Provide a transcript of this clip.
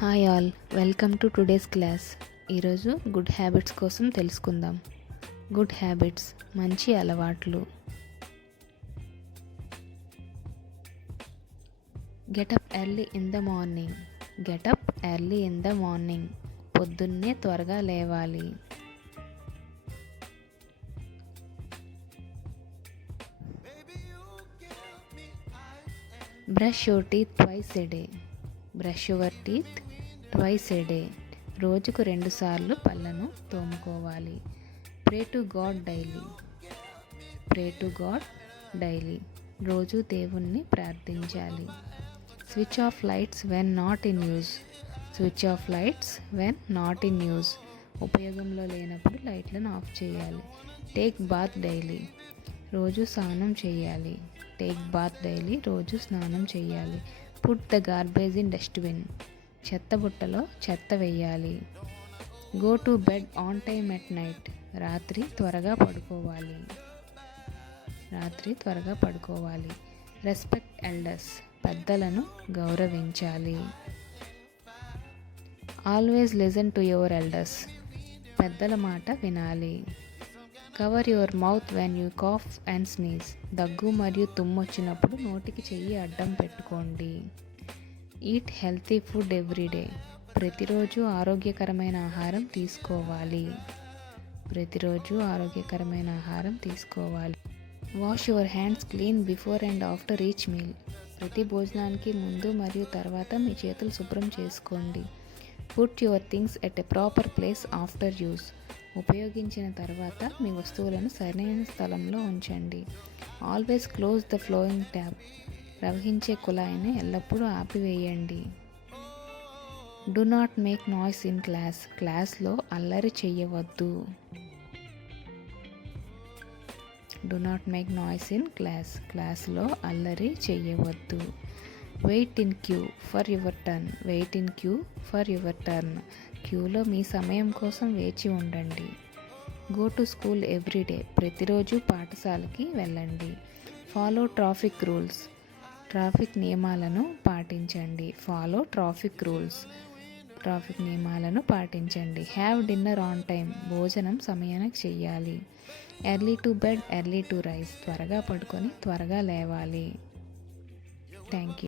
Hi all, welcome to today's class. ఈరోజు good habits కోసం తెలుసుకుందాం. గుడ్ హ్యాబిట్స్ మంచి అలవాట్లు. Get up early in the morning. Get up early in the morning. పొద్దున్నే త్వరగా లేవాలి. Brush your teeth twice a day. Brush your teeth twice a day. రోజుకు 2 సార్లు పళ్ళను తోముకోవాలి. Pray to God daily. Pray to God daily. రోజు దేవుణ్ణి ప్రార్థించాలి. Switch off lights when not in use. Switch off lights when not in use. ఉపయోగంలో లేనప్పుడు లైట్లను ఆఫ్ చేయాలి. Take bath daily. రోజు స్నానం చేయాలి. Take bath daily. రోజు స్నానం చేయాలి. Put the garbage in dustbin. చెత్తబుట్టలో చెత్త వేయాలి. Go to bed on time at night. రాత్రి త్వరగా పడుకోవాలి. Respect elders. పెద్దలను గౌరవించాలి. Always listen to your elders. పెద్దల మాట వినాలి. Cover your mouth when you cough and sneeze. దగ్గు మరియు తుమ్ము వచ్చినప్పుడు నోటికి చెయ్యి అడ్డం పెట్టుకోండి. Eat healthy food everyday. ప్రతిరోజు ఆరోగ్యకరమైన ఆహారం తీసుకోవాలి. Wash your hands clean before and after each meal. ప్రతి భోజనానికి ముందు మరియు తర్వాత మీ చేతులు శుభ్రం చేసుకోండి. Put your things at a proper place after use. ఉపయోగించిన తర్వాత మీ వస్తువులను సరైన స్థలంలో ఉంచండి. Always close the flowing tap. ప్రవహించే కుళాయిని ఎల్లప్పుడూ ఆపివేయండి. Do not make noise in class. క్లాస్లో అల్లరి చెయ్యవద్దు. Do not make noise in class. క్లాస్లో అల్లరి చెయ్యవద్దు. Wait in queue for your turn. Wait in queue for your turn. క్యూలో మీ సమయం కోసం వేచి ఉండండి. Go to school everyday. ప్రతిరోజు పాఠశాలకి వెళ్ళండి. Follow traffic rules. ట్రాఫిక్ నియమాలను పాటించండి. Follow traffic rules. ట్రాఫిక్ నియమాలను పాటించండి. Have dinner on time. భోజనం సమయానికి చెయ్యాలి. Early to bed early to rise. త్వరగా పడుకొని త్వరగా లేవాలి. Thank you.